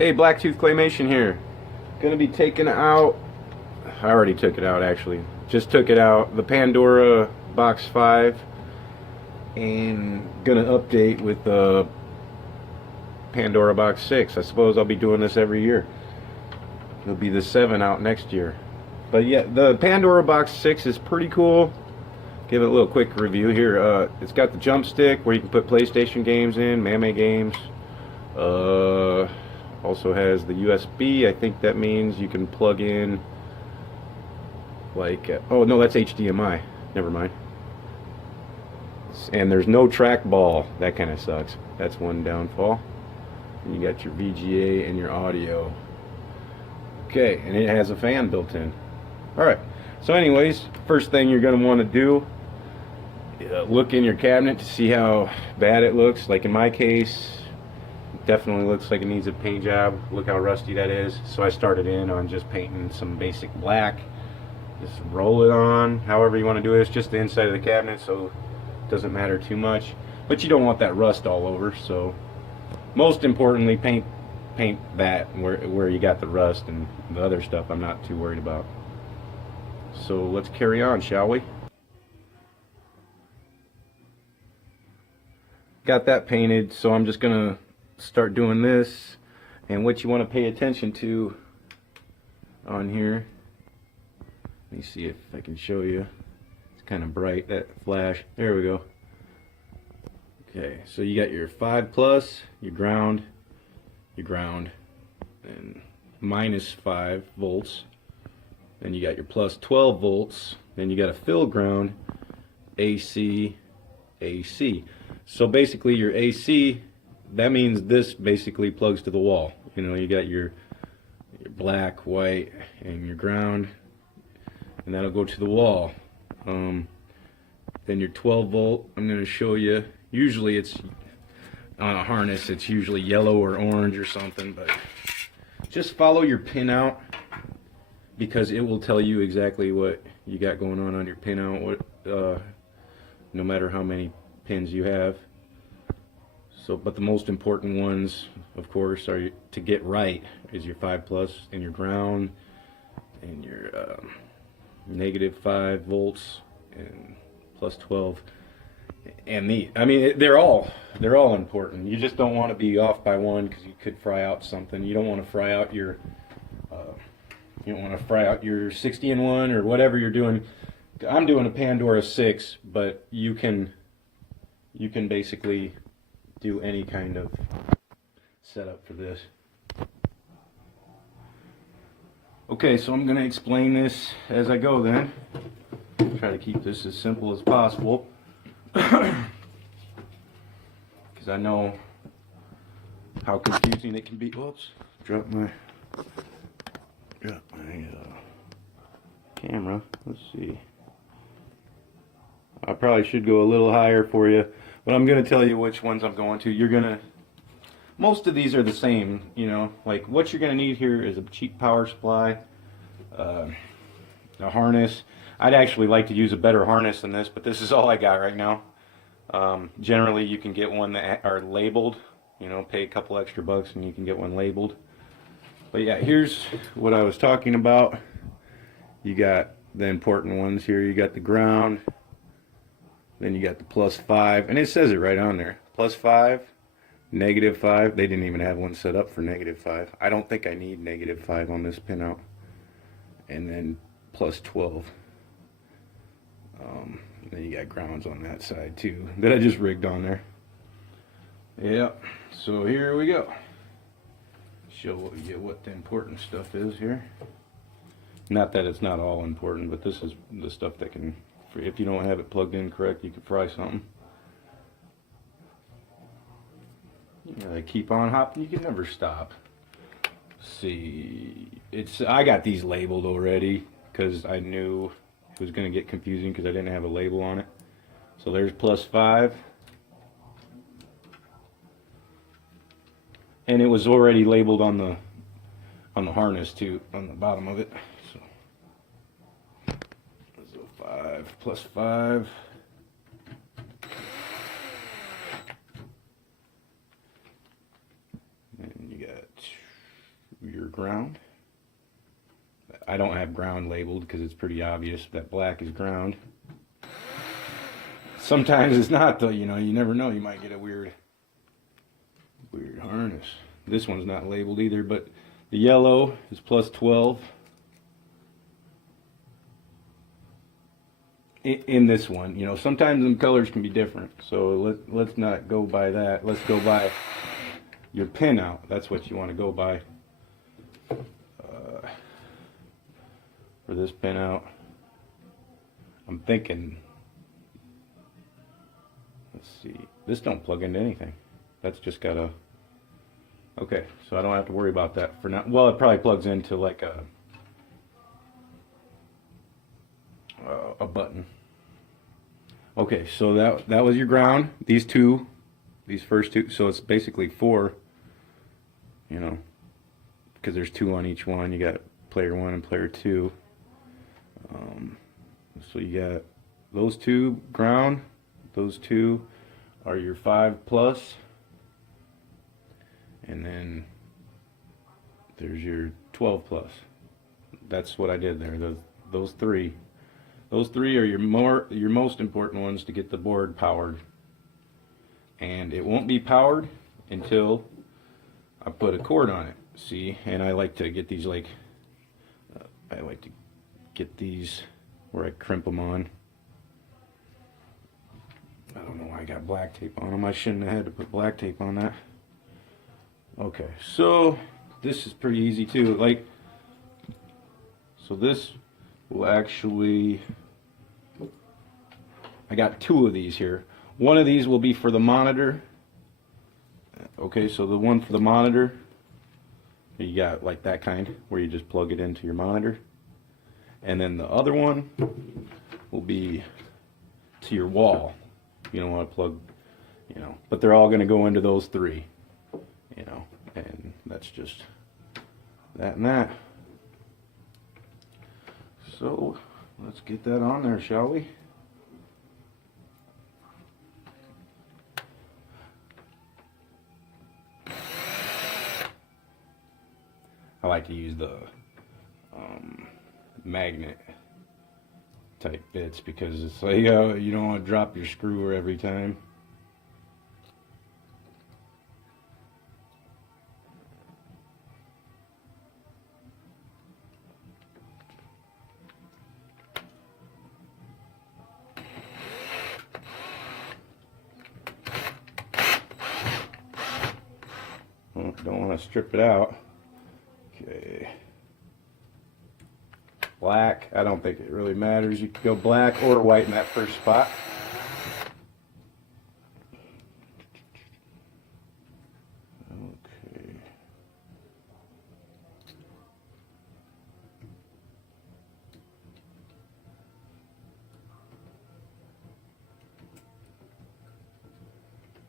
Hey, Blacktooth Claymation here. Gonna be taking out, I already took it out actually. Just took it out, the Pandora Box 5, and gonna update with the Pandora Box 6. I suppose I'll be doing this every year. There'll be the 7 out next year. But yeah, the Pandora Box 6 is pretty cool. Give it a little quick review here. It's got the jump stick where you can put PlayStation games in, Mame games. Also has the USB. I think that means you can plug in like, oh no, that's HDMI. Never mind. And there's no trackball. That kind of sucks. That's one downfall. And you got your VGA and your audio. Okay, and it has a fan built in. Alright, so anyways, first thing you're going to want to do, look in your cabinet to see how bad it looks. Like in my case, it definitely looks like it needs a paint job. Look how rusty that is. So I started in on just painting some basic black. Just roll it on, however you want to do it. It's just the inside of the cabinet, so it doesn't matter too much. But you don't want that rust all over, so most importantly, paint that where you got the rust, and the other stuff I'm not too worried about. So let's carry on, shall we? Got that painted, so I'm just gonna start doing this. And what you want to pay attention to on here, let me see if I can show you. It's kind of bright, that flash. There we go. Okay, so you got your 5+, your ground, and -5 volts. Then you got your +12 volts. Then you got a fill ground, AC, AC. So basically your AC, that means this basically plugs to the wall. You know, you got your black, white, and your ground, and that'll go to the wall. Then your 12 volt, I'm going to show you. Usually it's on a harness, it's usually yellow or orange or something, but just follow your pinout, because it will tell you exactly what you got going on your pinout, no matter how many pins you have. So, but the most important ones, of course, are to get right is your 5+ and your ground and your -5 volts and +12. And I mean, they're all important. You just don't want to be off by one, because you could fry out something. You don't want to fry out your 60-in-1 or whatever you're doing. I'm doing a Pandora 6, but you can basically do any kind of setup for this. Okay, so I'm going to explain this as I go then. Try to keep this as simple as possible, because I know how confusing it can be. Whoops, drop my camera. Let's see. I probably should go a little higher for you, but I'm going to tell you which ones I'm going to. Most of these are the same, you know. Like, what you're going to need here is a cheap power supply, a harness. I'd actually like to use a better harness than this, but this is all I got right now. Generally, you can get one that are labeled. You know, pay a couple extra bucks and you can get one labeled. But yeah, here's what I was talking about. You got the important ones here. You got the ground. Then you got the +5, and it says it right on there. +5, -5. They didn't even have one set up for -5. I don't think I need -5 on this pinout. And then +12. Then you got grounds on that side too that I just rigged on there. Yep. So here we go. Show you what the important stuff is here. Not that it's not all important, but this is the stuff that can, if you don't have it plugged in correct, you can fry something. You gotta keep on hopping. You can never stop. See, I got these labeled already because I knew it was going to get confusing because I didn't have a label on it. So there's +5, and it was already labeled on the harness too, on the bottom of it. So 5 +5. And you got ground. I don't have ground labeled because it's pretty obvious that black is ground. Sometimes it's not though, you know, you never know, you might get a weird harness. This one's not labeled either, but the yellow is plus 12. In this one, you know, sometimes the colors can be different, so let's not go by that. Let's go by your pin out. That's what you want to go by for this pin out. I'm thinking, let's see, this don't plug into anything. That's just got a, okay, so I don't have to worry about that for now. Well, it probably plugs into like a button. Okay, so that was your ground. These first two, so it's basically 4, you know, because there's 2 on each one. You got player 1 and player 2. So you got those 2 ground, those 2 are your 5 plus, and then there's your 12 plus. That's what I did there. Those three are your most important ones to get the board powered. And it won't be powered until I put a cord on it. See, and I like to get these where I crimp them on. I don't know why I got black tape on them. I shouldn't have had to put black tape on that. Okay, so this is pretty easy too. So this will actually, I got 2 of these here. One of these will be for the monitor. Okay, so the one for the monitor, you got like that kind where you just plug it into your monitor. And then the other one will be to your wall. You don't want to plug, you know, but they're all going to go into those 3, you know, and that's just that and that. So let's get that on there, shall we? I like to use the magnet type bits because it's like, you don't want to drop your screw every time. Well, don't want to strip it out. Okay. Black, I don't think it really matters. You can go black or white in that first spot. Okay.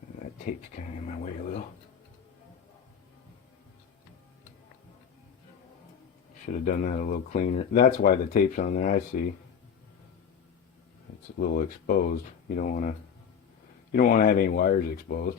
And that tape's kind of in my way a little. Should have done that a little cleaner. That's why the tape's on there, I see. It's a little exposed. You don't want to have any wires exposed.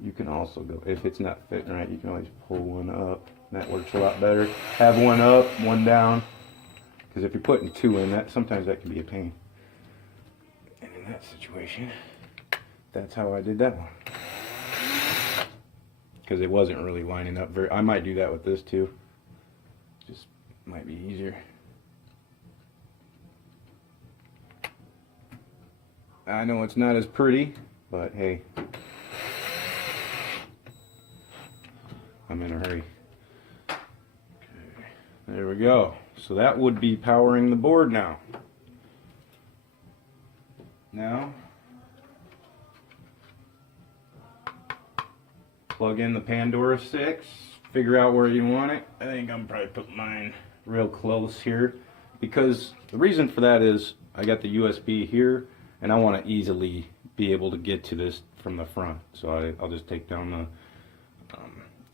You can also go, if it's not fitting right, you can always pull one up. That works a lot better. Have one up, one down. Because if you're putting 2 in, that sometimes that can be a pain. And in that situation, that's how I did that one. Because it wasn't really lining up very. I might do that with this too. Just might be easier. I know it's not as pretty, but hey, I'm in a hurry. Okay, there we go. So that would be powering the board now. Now, plug in the Pandora 6, figure out where you want it. I think I'm probably put mine real close here, because the reason for that is I got the USB here, and I want to easily be able to get to this from the front. So I'll just take down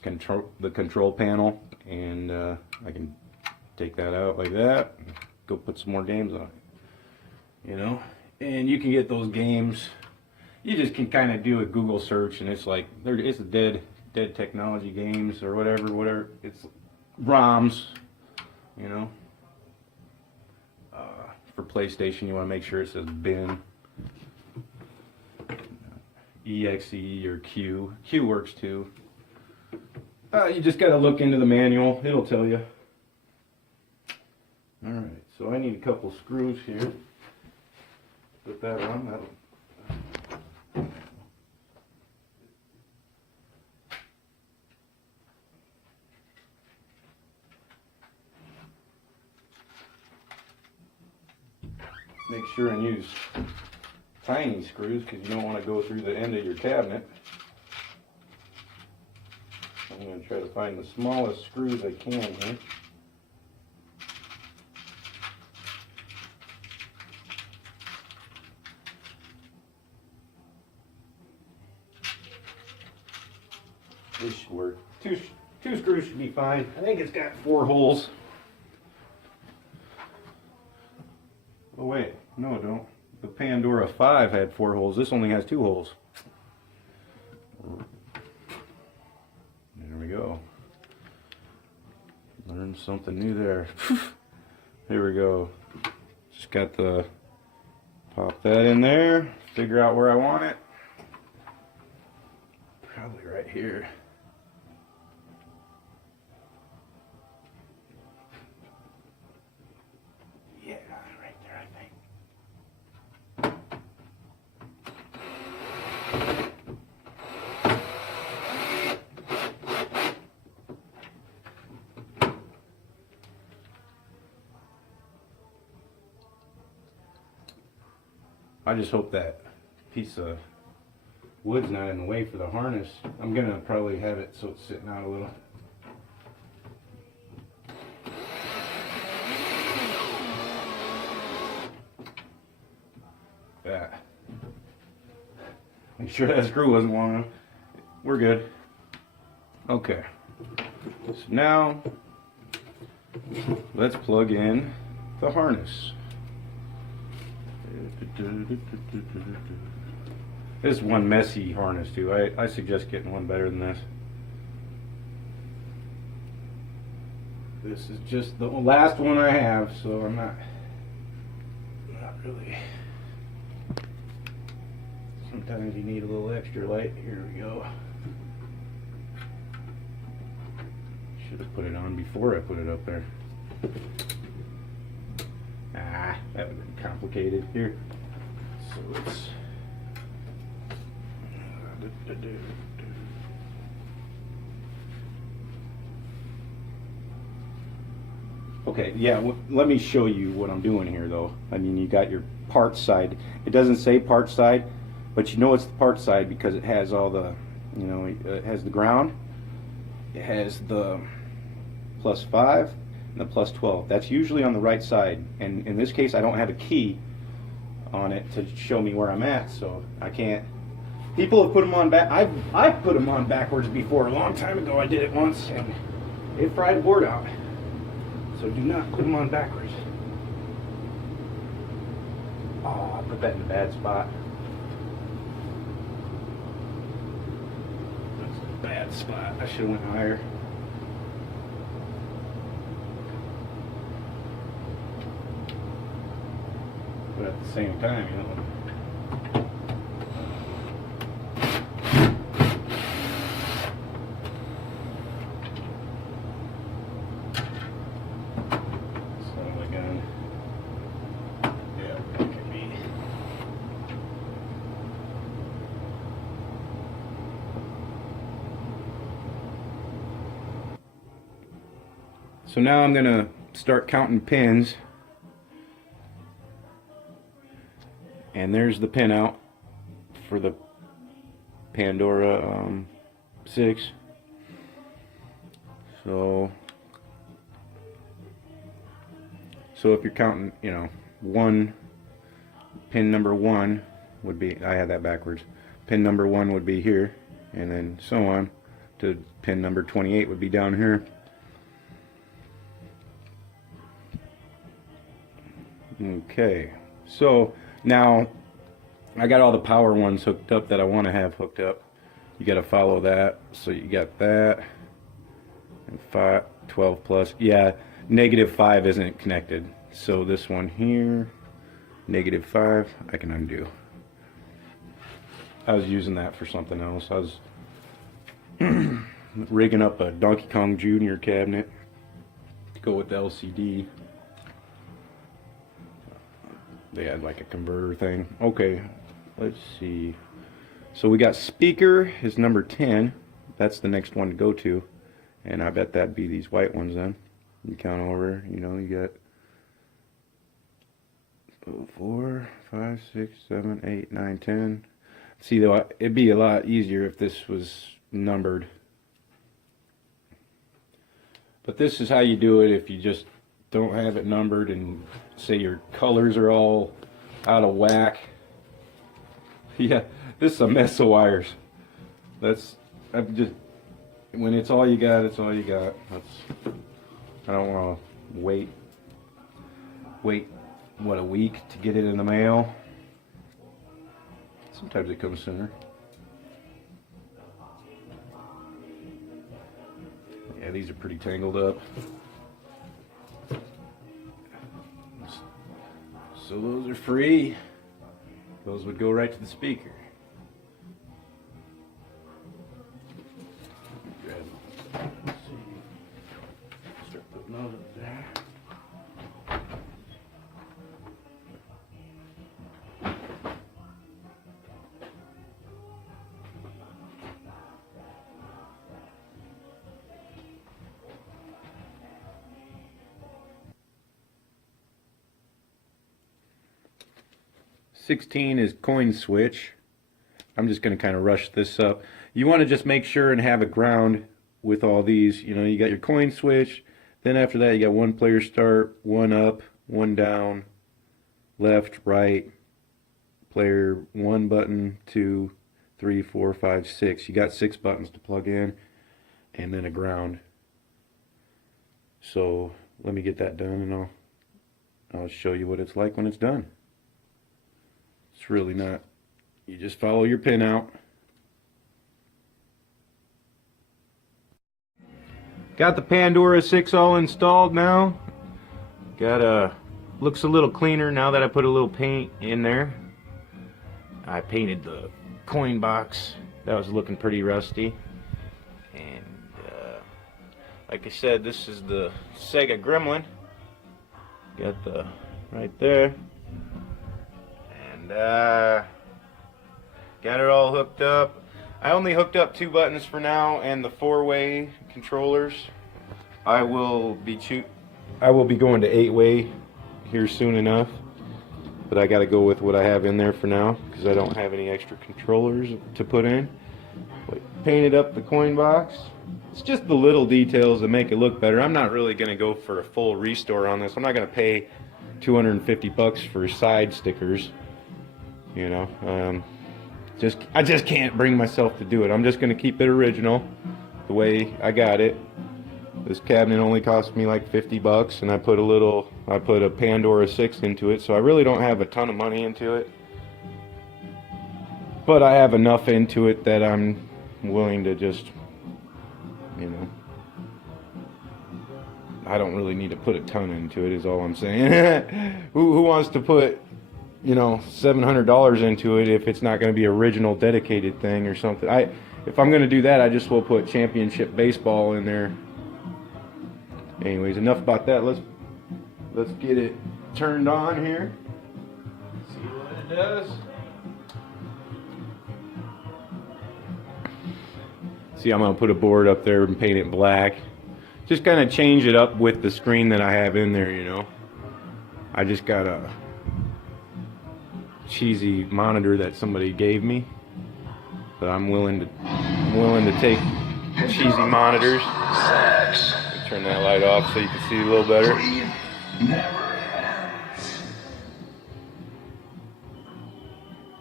the control panel, and I can Take that out like that. Go put some more games on it. You know, and you can get those games. You just can kind of do a Google search, and it's like it's dead technology games or whatever. It's ROMs. You know. For PlayStation, you want to make sure it says bin. EXE or Q. Q works too. You just got to look into the manual. It'll tell you. Alright, so I need a couple screws here. Put that on. That'll... Make sure and use tiny screws because you don't want to go through the end of your cabinet. I'm going to try to find the smallest screws I can here. This should work. Two screws should be fine. I think it's got 4 holes. Oh wait, no it don't. The Pandora 5 had 4 holes. This only has 2 holes. There we go. Learned something new there. Here we go. Just got to pop that in there. Figure out where I want it. Probably right here. I just hope that piece of wood's not in the way for the harness. I'm gonna probably have it so it's sitting out a little. That. Make sure that screw wasn't long enough. We're good. Okay. So now let's plug in the harness. This is one messy harness too. I suggest getting one better than this. This is just the last one I have, so I'm not really. Sometimes you need a little extra light. Here we go. Should have put it on before I put it up there. Ah, that would have been complicated. Here. So let's. Okay, yeah, let me show you what I'm doing here though. I mean, you got your part side. It doesn't say part side, but you know it's the part side because it has all the, you know, it has the ground, it has the +5 and the +12. That's usually on the right side, and in this case I don't have a key on it to show me where I'm at, so I can't. People have put them on back. I've put them on backwards before. A long time ago I did it once and it fried the board out. So do not put them on backwards. Oh, I put that in a bad spot. That's a bad spot. I should have went higher. But at the same time, you know. So now I'm going to start counting pins, and there's the pin out for the Pandora 6. So if you're counting, you know, pin number 1 would be, I had that backwards, pin number 1 would be here, and then so on to pin number 28 would be down here. Okay, so now I got all the power ones hooked up that I want to have hooked up. You got to follow that. So you got that and 12 plus. Yeah, -5 isn't connected. So this one here, -5, I can undo. I was using that for something else. I was rigging up a Donkey Kong Jr. cabinet to go with the LCD. They had like a converter thing. Okay, let's see. So we got speaker is number 10. That's the next one to go to. And I bet that'd be these white ones then. You count over, you know, you got 4, 5, 6, 7, 8, 9, 10. See, though, it'd be a lot easier if this was numbered. But this is how you do it if you just don't have it numbered and say your colors are all out of whack. Yeah, this is a mess of wires. I'm just, when it's all you got, it's all you got. I don't want to wait what, a week to get it in the mail. Sometimes it comes sooner. Yeah, these are pretty tangled up. So those are free. Those would go right to the speaker. Let's see. Start putting those up there. $16 is coin switch. I'm just going to kind of rush this up. You want to just make sure and have a ground with all these. You know, you got your coin switch. Then after that, you got one player start, one up, one down, left, right, player, one button, 2, 3, 4, 5, 6. You got 6 buttons to plug in, and then a ground. So let me get that done, and I'll show you what it's like when it's done. It's really not. You just follow your pin out. Got the Pandora 6 all installed now. Looks a little cleaner now that I put a little paint in there. I painted the coin box. That was looking pretty rusty. And like I said, this is the Sega Gremlin. Got the right there. Got it all hooked up. I only hooked up 2 buttons for now and the 4-way controllers. I will be going to 8-way here soon enough, but I got to go with what I have in there for now because I don't have any extra controllers to put in. But painted up the coin box. It's just the little details that make it look better. I'm not really going to go for a full restore on this. I'm not going to pay $250 for side stickers. You know, I just can't bring myself to do it. I'm just going to keep it original, the way I got it. This cabinet only cost me like $50, and I put a Pandora 6 into it, so I really don't have a ton of money into it. But I have enough into it that I'm willing to just, you know, I don't really need to put a ton into it, is all I'm saying. Who wants to put, you know, $700 into it if it's not going to be original dedicated thing or something? If I'm going to do that, I just will put championship baseball in there. Anyways, enough about that. Let's get it turned on here. See what it does. See, I'm going to put a board up there and paint it black. Just kind of change it up with the screen that I have in there, you know. I just got a cheesy monitor that somebody gave me, but I'm willing to take cheesy monitors. Turn that light off so you can see a little better.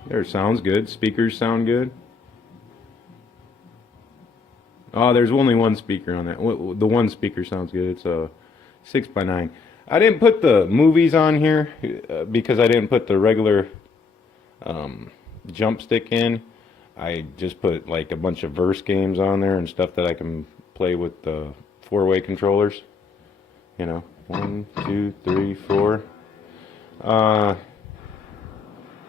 There, sounds good. Speakers sound good. Oh, there's only one speaker on that. The one speaker sounds good. It's a 6x9. I didn't put the movies on here because I didn't put the regular jump stick in. I just put like a bunch of verse games on there and stuff that I can play with the 4-way controllers. You know, 1, 2, 3, 4.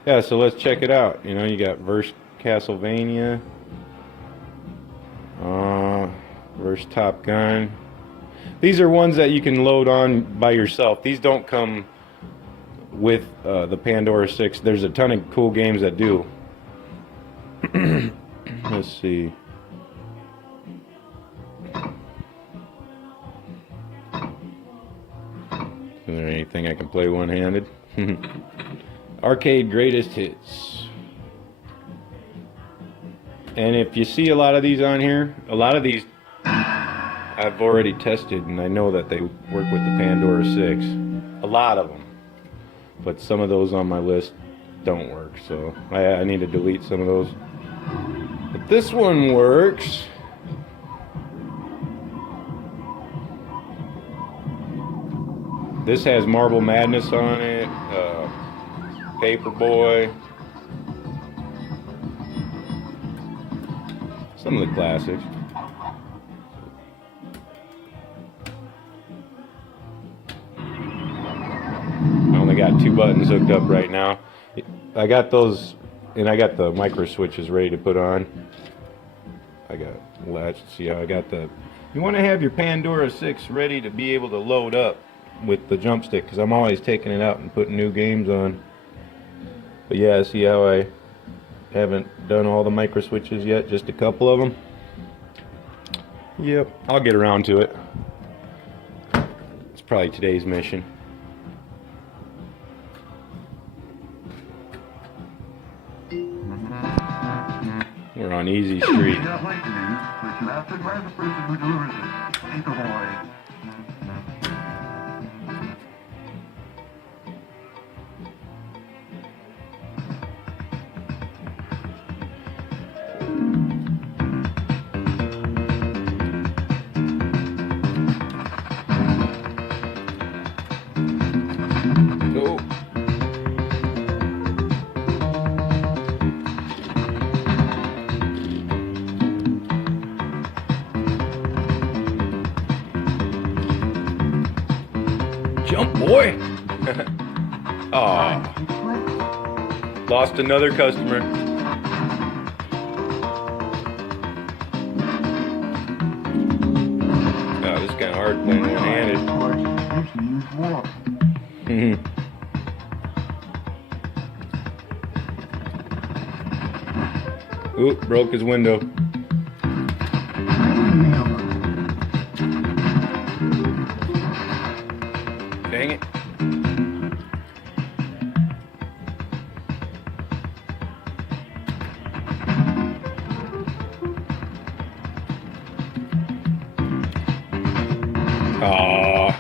Yeah, so let's check it out. You know, you got verse Castlevania, verse Top Gun. These are ones that you can load on by yourself. These don't come with the Pandora 6. There's a ton of cool games that do. Let's see. Is there anything I can play one-handed? Arcade Greatest Hits. And if you see a lot of these on here, a lot of these I've already tested, and I know that they work with the Pandora 6. A lot of them. But some of those on my list don't work, so I need to delete some of those. But this one works. This has Marble Madness on it, Paperboy, some of the classics. I only got 2 buttons hooked up right now. I got those, and I got the micro switches ready to put on. I got latch. See how I got the. You want to have your Pandora 6 ready to be able to load up with the jump stick, because I'm always taking it out and putting new games on. But yeah, see how I haven't done all the micro switches yet, just a couple of them. Yep, I'll get around to it. It's probably today's mission. We're on Easy Street. Jump, boy! Aw. Lost another customer. Oh, this is kind of hard playing one-handed. Oop, broke his window. Dang it. Aww.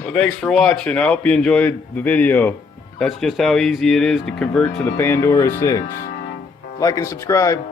Well, thanks for watching. I hope you enjoyed the video. That's just how easy it is to convert to the Pandora 6. Like and subscribe.